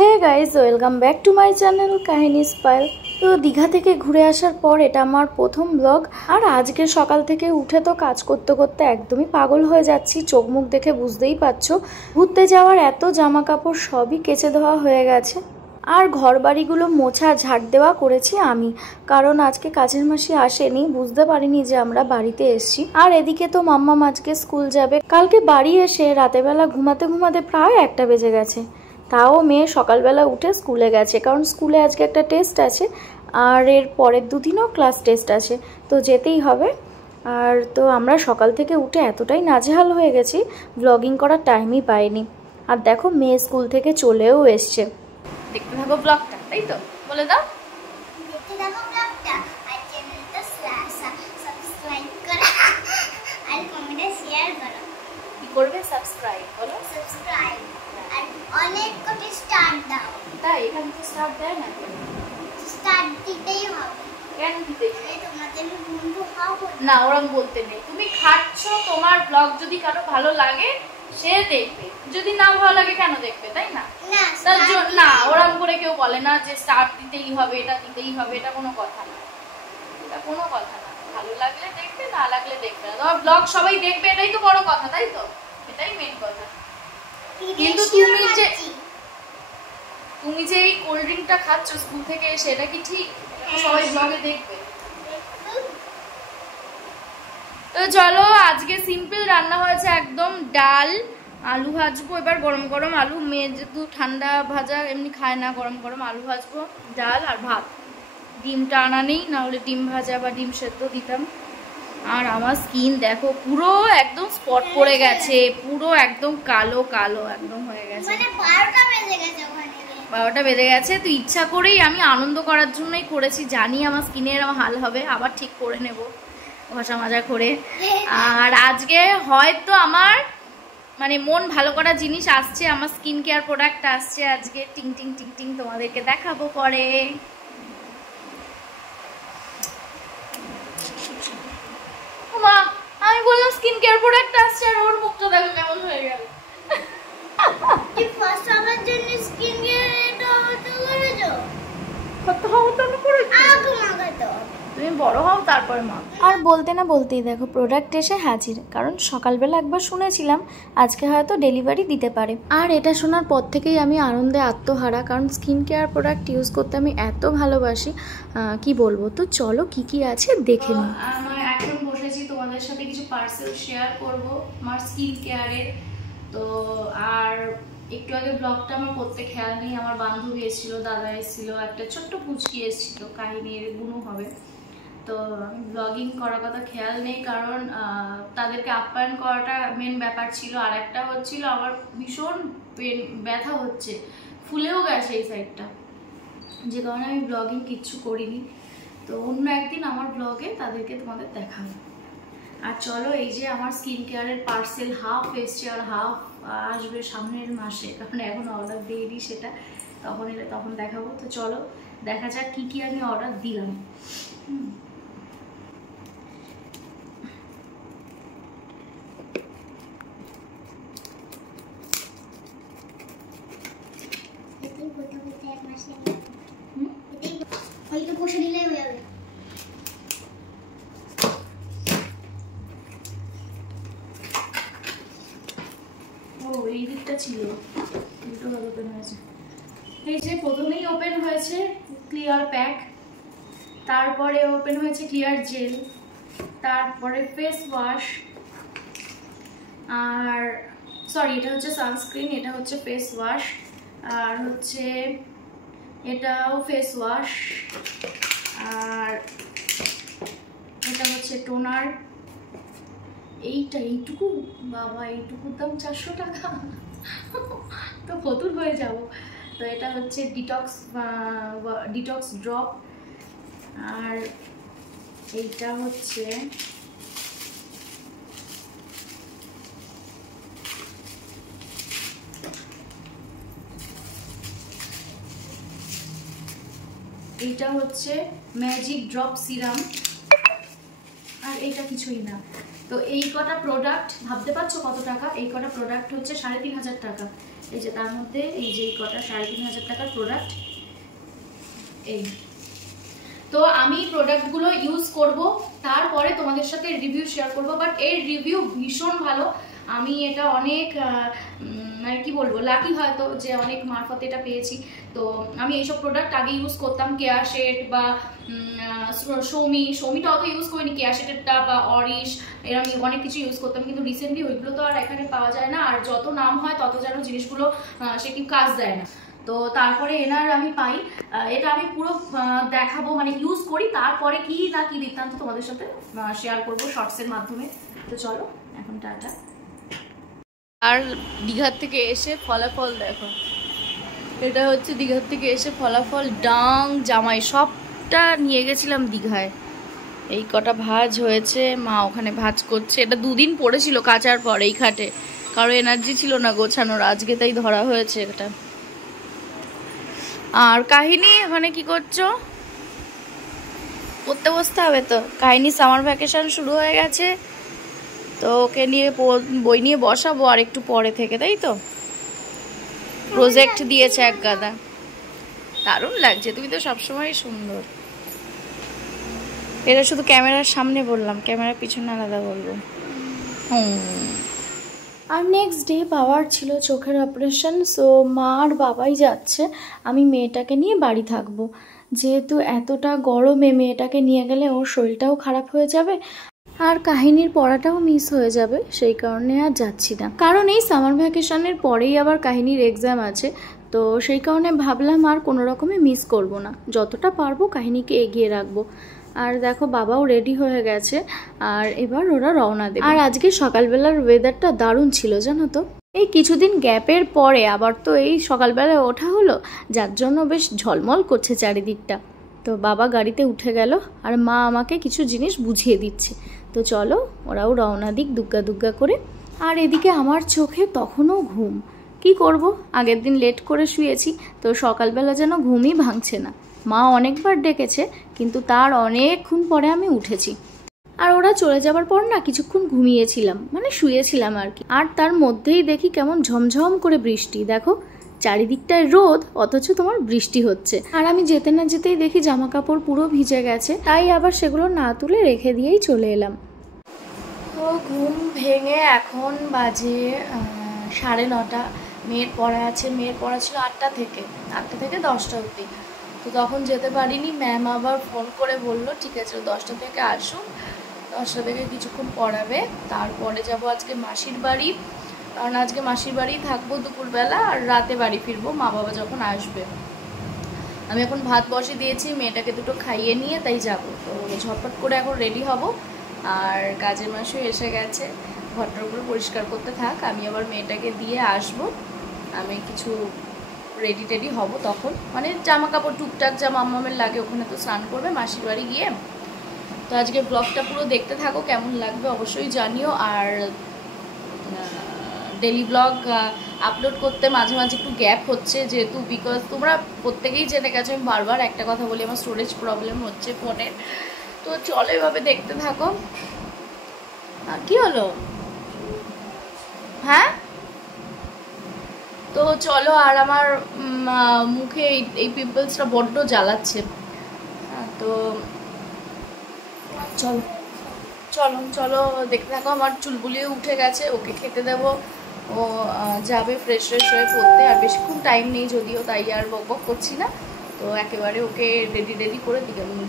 Hey guys, welcome back to my channel কাহিনী স্পাইল। তো দীঘা থেকে ঘুরে আসার পর এটা আমার প্রথম ব্লগ। আর আজকে সকাল থেকে উঠে তো কাজ করতে করতে একদমই পাগল হয়ে যাচ্ছি। চোখ মুখ দেখে বুঝতেই পারছো, ঘুরতে যাওয়ার এত জামা কাপড় সবই কেচে ধোয়া হয়ে গেছে। আর ঘর বাড়িগুলো মোছা ঝাড় দেওয়া করেছি আমি, কারণ আজকে কাজের মাসি আসেনি, বুঝতে পারিনি যে আমরা বাড়িতে এসছি। আর এদিকে তো মাম্মাম আজকে স্কুল যাবে। কালকে বাড়ি এসে রাতেবেলা ঘুমাতে ঘুমাতে প্রায় 1টা বেজে গেছে। তাও মেয়ে সকালবেলা উঠে স্কুলে গেছে, কারণ স্কুলে আজকে একটা টেস্ট আছে আর এর পরের দুদিনও ক্লাস টেস্ট আছে, তো যেতেই হবে। আর তো আমরা সকাল থেকে উঠে এতটাই নাজেহাল হয়ে গেছি, ব্লগিং করার টাইমই পাইনি। আর দেখো মেয়ে স্কুল থেকে চলেও এসছে। দেখতে থাকো ব্লগটা, তাই তো? বলে দাও। দেখতে থাকো ব্লগটা আর চ্যানেলটা সাবস্ক্রাইব করো আর কমেন্টে শেয়ার করো। কি করবে? সাবস্ক্রাইব বলো। সাবস্ক্রাইব আর অনেক কোটি স্টার দাও। তাই এখানে তো স্টার দেয় না, স্টার দিতেই হবে। কেন দিতে? এই তোমাদের বন্ধু হও না, ওরম বলতে নেই। তুমি খাচ্ছ, তোমার ব্লগ যদি কারো ভালো লাগে সে দেখবে, যদি না ভালো লাগে কেন দেখবে, তাই না? না, ওরম করে কেউ বলে না যে স্টার দিতেই হবে, এটা দিতেই হবে, এটা কোনো কথা না, এটা কোনো কথা না। ভালো লাগলে দেখবে, না লাগলে দেখবে না। তোমার ব্লগ সবাই দেখবে, এটাই তো বড় কথা, তাই তো? এটাই মেইন কথা। কিন্তু তুমি যে এই কোল্ড ড্রিঙ্কটা খাচ্ছ স্কুল থেকে এসে, এটা কি ঠিক? সবাই ব্লগে দেখবে। তো চলো, আজকে সিম্পল রান্না হয়েছে, একদম ডাল, আলু ভাজবো এবার গরম গরম আলু। মেয়ে যেহেতু ঠান্ডা ভাজা এমনি খায় না, গরম গরম আলু ভাজবো, ডাল আর ভাত। ডিমটা আনা নেই, না হলে ডিম ভাজা বা ডিম সেদ্ধ দিতাম। আর আমার স্কিন দেখো, পুরো একদম স্পট পড়ে গেছে, পুরো একদম কালো কালো একদম হয়ে গেছে। মানে 12টা বেজে গেছে ওখানে। 12টা বেজে গেছে। তো ইচ্ছা করেই আমি আনন্দ করার জন্যই করেছি, জানি আমার স্কিনের হাল হবে, আবার ঠিক করে নেব ঘষা মাজা করে। আর আজকে হয়তো আমার মানে মন ভালো করা জিনিস আসছে, আমার স্কিন কেয়ার প্রোডাক্ট আসছে আজকে, টিং টিং টিং টিং, তোমাদেরকে দেখাবো পরে। মা, আমি বললাম স্কিন কেয়ার প্রোডাক্ট আসছে, আর ওর মুখটা দেখো কেমন হয়ে গেল। কি ফার্স্ট আমার জন্য স্কিন কেয়ার এটা হতে করেছো? কত হতো না করে আগে মাগাতে হবে। তুমি বড় হও তারপরে মা। আর বলতে না বলতেই দেখো প্রোডাক্ট এসে হাজির, কারণ সকালবেলা একবার শুনেছিলাম আজকে হয়তো ডেলিভারি দিতে পারে। আর এটা শোনার পর থেকেই আমি আনন্দে আত্মহারা, কারণ স্কিন কেয়ার প্রোডাক্ট ইউজ করতে আমি এত ভালোবাসি, কি বলবো। তো চলো কি কি আছে দেখে নিই। আমি এখন বসেছি তোমাদের সাথে কিছু পার্সেল শেয়ার করব আমার স্কিন কেয়ারের। তো আর একটু আগে ব্লগটা আমার করতে খেয়াল নেই, আমার বান্ধবী এসেছিলো, দাদা এসেছিলো, একটা ছোট্ট পুচকি এসেছিলো, কাহিনীর গুণও হবে। তো আমি ব্লগিং করার কথা খেয়াল নেই, কারণ তাদেরকে আপ্যায়ন করাটা মেন ব্যাপার ছিল। আর একটা হচ্ছিল আমার ভীষণ ব্যথা হচ্ছে, ফুলেও গেছে এই সাইডটা, যে কারণে আমি ব্লগিং কিচ্ছু করিনি। তো অন্য একদিন আমার ব্লগে তাদেরকে তোমাদের দেখাবো। আর চলো, এই যে আমার স্কিন কেয়ারের পার্সেল হাফ এসছে আর হাফ আসবে সামনের মাসে, কারণ এখন অর্ডার দিইনি সেটা, তখন দেখাবো। তো চলো দেখা যাক কি কি আমি অর্ডার দিলাম। বসে দিলেই হয়ে যাবে। ও এই দিকটা ছিল, দুটো ওপেন হয়েছে। এই যে প্রথমেই ওপেন হয়েছে ক্লিয়ার প্যাক, তারপরে ওপেন হয়েছে ক্লিয়ার জেল, তারপরে ফেস ওয়াশ, আর সরি এটা হচ্ছে সানস্ক্রিন, এটা হচ্ছে ফেস ওয়াশ, আর হচ্ছে এটাও ফেস ওয়াশ, আর এটা হচ্ছে টোনার। এইটুকু বাবা, এইটুকুর দাম 400 টাকা, তো ফতুর হয়ে যাব। তো এটা হচ্ছে ডিটক্স ড্রপ, আর এইটা হচ্ছে ম্যাজিক ড্রপ সিরাম, আর এইটা কিছুই না। তো এই কটা প্রোডাক্ট ভাবতে পারছো কত টাকা? এই কটা প্রোডাক্ট হচ্ছে 3500 টাকা। এই যে তার মধ্যে এই যে কটা 3500 টাকার প্রোডাক্ট। এই তো আমি প্রোডাক্টগুলো ইউজ করব, তারপরে তোমাদের সাথে রিভিউ শেয়ার করব। বাট এর রিভিউ ভীষণ ভালো। আমি এটা অনেক মানে কি বলবো, লাকি হয়তো যে অনেক মারফতে এটা পেয়েছি। তো আমি এইসব প্রোডাক্ট আগে ইউজ করতাম, কেয়ার শেড বা সৌমিটা অত ইউজ করিনি, কেয়ার শেডেরটা বা অরিশ এরকম অনেক কিছু ইউজ করতাম, কিন্তু রিসেন্টলি ওইগুলো তো আর এখানে পাওয়া যায় না। আর যত নাম হয় তত যেন জিনিসগুলো সে কি কাজ দেয় না। তো তারপরে এনার আমি পাই, এটা আমি পুরো দেখাবো, মানে ইউজ করি, তারপরে কি না কি বৃত্তান্ত তোমাদের সাথে শেয়ার করবো শর্টসের মাধ্যমে। তো চলো এখন টাটা। আর দীঘার থেকে এসে ফলাফল দেখো, এটা হচ্ছে দীঘার থেকে এসে ফলাফল। ডাং জামাই সবটা নিয়ে গেছিলাম দীঘায়। এই কটা ভাঁজ হয়েছে, মা ওখানে ভাঁজ করছে। এটা 2 দিন পড়েছিল কাচার পর এই খাটে, কারো এনার্জি ছিল না গোছানোর, আজকে তাই ধরা হয়েছে এটা। আর কাহিনী ওখানে কি করছো? পড়তে বসতে হবে তো। কাহিনী সামার ভ্যাকেশন শুরু হয়ে গেছে, তো ওকে নিয়ে বই নিয়ে বসাবো আর একটু পরে থেকে, তাই তো। প্রজেক্ট দিয়েছে এক গাদা, দারুণ লাগছে। তুমি তো সবসময় সুন্দর। এটা শুধু ক্যামেরার সামনে বললাম, ক্যামেরার পিছনে আলাদা বলবো। আর নেক্সট ডে বাবার ছিল চোখের অপারেশন, সো মা আর বাবাই যাচ্ছে, আমি মেয়েটাকে নিয়ে বাড়ি থাকবো। যেহেতু এতটা গরমে মেয়েটাকে নিয়ে গেলে ওর শরীরটাও খারাপ হয়ে যাবে, আর কাহিনীর পড়াটাও মিস হয়ে যাবে, সেই কারণে আর যাচ্ছি না। কারণ এই সামার ভ্যাকেশনের পরেই আবার কাহিনীর এক্সাম আছে, তো সেই কারণে ভাবলাম আর কোনো রকমে মিস করব না, যতটা পারবো কাহিনীকে এগিয়ে রাখবো। আর দেখো বাবাও রেডি হয়ে গেছে, আর এবার ওরা রওনা দেবে। আর আজকে সকালবেলার ওয়েদারটা দারুণ ছিল জানো তো। এই কিছুদিন গ্যাপের পরে আবার তো এই সকালবেলায় ওঠা হলো, যার জন্য বেশ ঝলমল করছে চারিদিকটা। তো বাবা গাড়িতে উঠে গেল, আর মা আমাকে কিছু জিনিস বুঝিয়ে দিচ্ছে। তো চলো ওরাও রওনা দিক দুগ্গা দুগ্গা করে। আর এদিকে আমার চোখে তখনও ঘুম, কি করব, আগের দিন লেট করে শুয়েছি, তো সকালবেলা যেন ঘুমই ভাঙছে না। মা অনেকবার ডেকেছে, কিন্তু তার অনেকক্ষণ পরে আমি উঠেছি। আর ওরা চলে যাবার পর না কিছুক্ষণ ঘুমিয়েছিলাম, মানে শুয়েছিলাম আর কি। আর তার মধ্যেই দেখি কেমন ঝমঝম করে বৃষ্টি, দেখো চারিদিকটায় রোদ, অথচ তোমার বৃষ্টি হচ্ছে। আর আমি যেতে না যেতেই দেখি জামা কাপড় পুরো ভিজে গেছে, তাই আবার সেগুলো না তুলে রেখে দিয়েই চলে এলাম। তো ঘুম ভেঙে এখন বাজে 9:30। মেয়ের পড়া আছে, মেয়ের পড়া ছিল 8টা থেকে 10টা অবধি। তো তখন যেতে পারিনি, ম্যাম আবার ফোন করে বললো ঠিক আছে 10টা থেকে আসুন, 10টা থেকে কিছুক্ষণ পড়াবে, তারপরে যাব আজকে মাসির বাড়ি। কারণ আজকে মাসির বাড়ি থাকবো দুপুরবেলা, আর রাতে বাড়ি ফিরবো মা বাবা যখন আসবে। আমি এখন ভাত বসে দিয়েছি, মেয়েটাকে দুটো খাইয়ে নিয়ে তাই যাব। তো ঝটপট করে এখন রেডি হব। আর কাজের মাসও এসে গেছে, ঘরটার উপরে পরিষ্কার করতে থাক, আমি আবার মেয়েটাকে দিয়ে আসবো। আমি কিছু রেডি টেডি হব তখন, মানে জামা কাপড় টুকটাক যা মাম্মামের লাগে, ওখানে তো স্নান করবে মাসির বাড়ি গিয়ে। তো আজকে ব্লগটা পুরো দেখতে থাকো, কেমন লাগবে অবশ্যই জানিও। আর ডেলি ব্লগ আপলোড করতে মাঝে মাঝে একটু গ্যাপ হচ্ছে, যেহেতু বিকজ তোমরা প্রত্যেকেই জেনে গেছো আমি বারবার একটা কথা বলি, আমার স্টোরেজ প্রবলেম হচ্ছে ফোনের। তো চলো এভাবে দেখতে থাকো। কি হলো? হ্যাঁ তো চলো। আর আমার মুখে এই পিম্পলসটা বড্ড জ্বালাচ্ছে, তো চলো চলো চলো দেখতে থাকো। আমার চুলগুলিও উঠে গেছে, ওকে খেতে দেবো, ও যাবে ফ্রেশ হয়ে পড়তে। আর বেশিক্ষণ টাইম নেই যদিও, তাই আর বক করছি না। তো একেবারে ওকে রেডি করে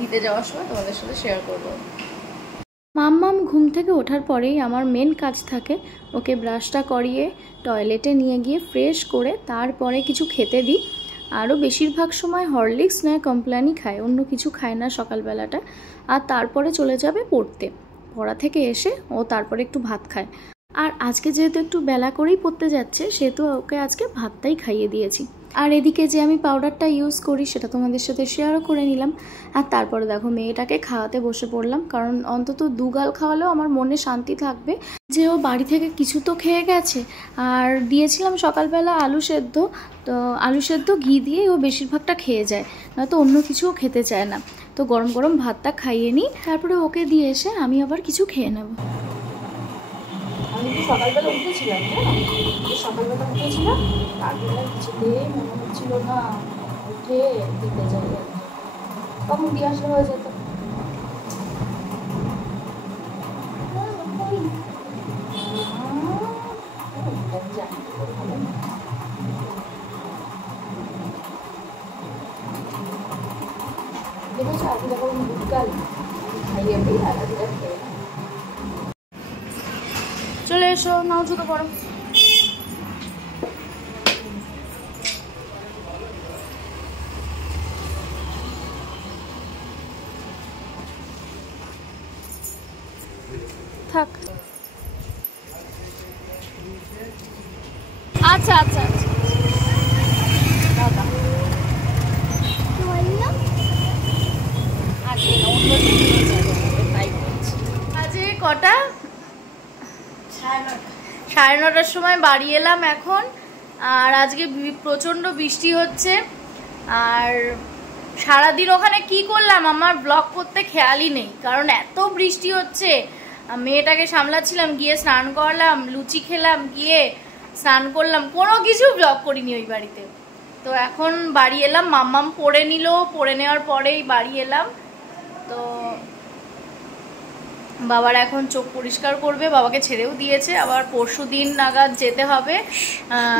দিতে যাওয়ার সময় তোমাদের সাথে শেয়ার করবো। মাম্মাম ঘুম থেকে ওঠার পরেই আমার মেন কাজ থাকে ওকে ব্রাশটা করিয়ে টয়লেটে নিয়ে গিয়ে ফ্রেশ করে তারপরে কিছু খেতে দিই। আরও বেশিরভাগ সময় হরলিক্স নয় কমপ্ল্যানই খায়, অন্য কিছু খায় না সকালবেলাটা। আর তারপরে চলে যাবে পড়তে, পড়া থেকে এসে ও তারপরে একটু ভাত খায়। আর আজকে যেহেতু একটু বেলা করেই পড়তে যাচ্ছে, সেহেতু ওকে আজকে ভাতটাই খাইয়ে দিয়েছি। আর এদিকে যে আমি পাউডারটা ইউজ করি সেটা তোমাদের সাথে শেয়ারও করে নিলাম। আর তারপরে দেখো মেয়েটাকে খাওয়াতে বসে পড়লাম, কারণ অন্তত 2 গাল খাওয়ালেও আমার মনে শান্তি থাকবে যে ও বাড়ি থেকে কিছু তো খেয়ে গেছে। আর দিয়েছিলাম সকালবেলা আলু সেদ্ধ, তো আলু সেদ্ধ ঘি দিয়ে ও বেশিরভাগটা খেয়ে যায়, নয়তো অন্য কিছুও খেতে চায় না। তো গরম গরম ভাতটা খাইয়ে নিই, তারপরে ওকে দিয়ে এসে আমি আবার কিছু খেয়ে নেব। আমি সকালবেলা উঠেছিলাম, সকালবেলা উঠেছিলাম আগে কিছুতেই মনে হচ্ছিল না উঠে দিতে যাই আর কি। কখন দিয়ে আসলে হয়ে যেত। দেখেছো আজকে যখন বুটকাল খাইয়ে পেয়ে আলাদা খেয়ে চলে এসো, নাও জুতো পরো। থাক। আচ্ছা আচ্ছা আচ্ছা আজকে কটা? 9:30 সময় বাড়ি এলাম এখন। আর আজকে প্রচন্ড বৃষ্টি হচ্ছে। আর সারাদিন ওখানে কি করলাম আমার ব্লগ করতে খেয়ালই নেই, কারণ এত বৃষ্টি হচ্ছে। মেয়েটাকে সামলাচ্ছিলাম, গিয়ে স্নান করলাম, লুচি খেলাম, গিয়ে স্নান করলাম, কোনো কিছু ব্লগ করিনি ওই বাড়িতে। তো এখন বাড়ি এলাম, মাম্মাম পড়ে নিল, পড়ে নেওয়ার পরেই বাড়ি এলাম। তো বাবার এখন চোখ পরিষ্কার করবে, বাবাকে ছেড়েও দিয়েছে, আবার পরশুদিন নাগাদ যেতে হবে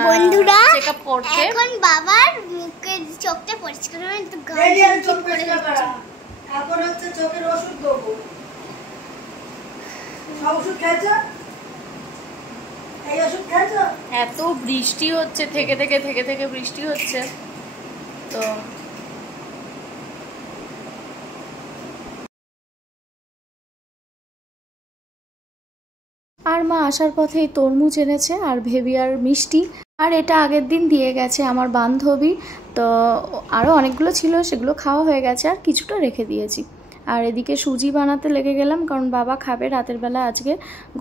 বন্ধুরা চেকআপ করতে। এখন বাবার মুখের চোখটা পরিষ্কার করে একটু চোখ পরিষ্কার করা। এখন হচ্ছে চোখের ওষুধ দেবো। ওষুধ খেয়েছো? এই ওষুধ খেয়েছো? এত বৃষ্টি হচ্ছে, থেকে থেকে বৃষ্টি হচ্ছে। তো আর মা আসার পথেই তরমুজ এনেছে আর ভেবি আর মিষ্টি। আর এটা আগের দিন দিয়ে গেছে আমার বান্ধবী। তো আরও অনেকগুলো ছিল, সেগুলো খাওয়া হয়ে গেছে, আর কিছুটা রেখে দিয়েছি। আর এদিকে সুজি বানাতে লেগে গেলাম, কারণ বাবা খাবে রাতের বেলা, আজকে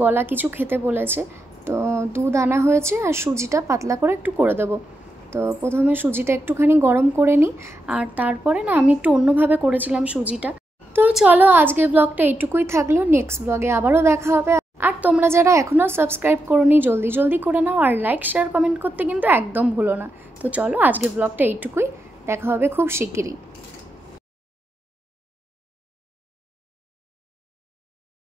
গলা কিছু খেতে বলেছে। তো দুধ আনা হয়েছে আর সুজিটা পাতলা করে একটু করে দেবো। তো প্রথমে সুজিটা একটুখানি গরম করে নিই, আর তারপরে না আমি একটু অন্যভাবে করেছিলাম সুজিটা। তো চলো আজকের ব্লগটা এইটুকুই থাকলো, নেক্সট ব্লগে আবারও দেখা হবে। আর তোমরা যারা এখনও সাবস্ক্রাইব করোনি জলদি করে নাও, আর লাইক শেয়ার কমেন্ট করতে কিন্তু একদম ভুলো না। তো চলো আজকের ব্লগটা এইটুকুই, দেখা হবে খুব শিগগিরই।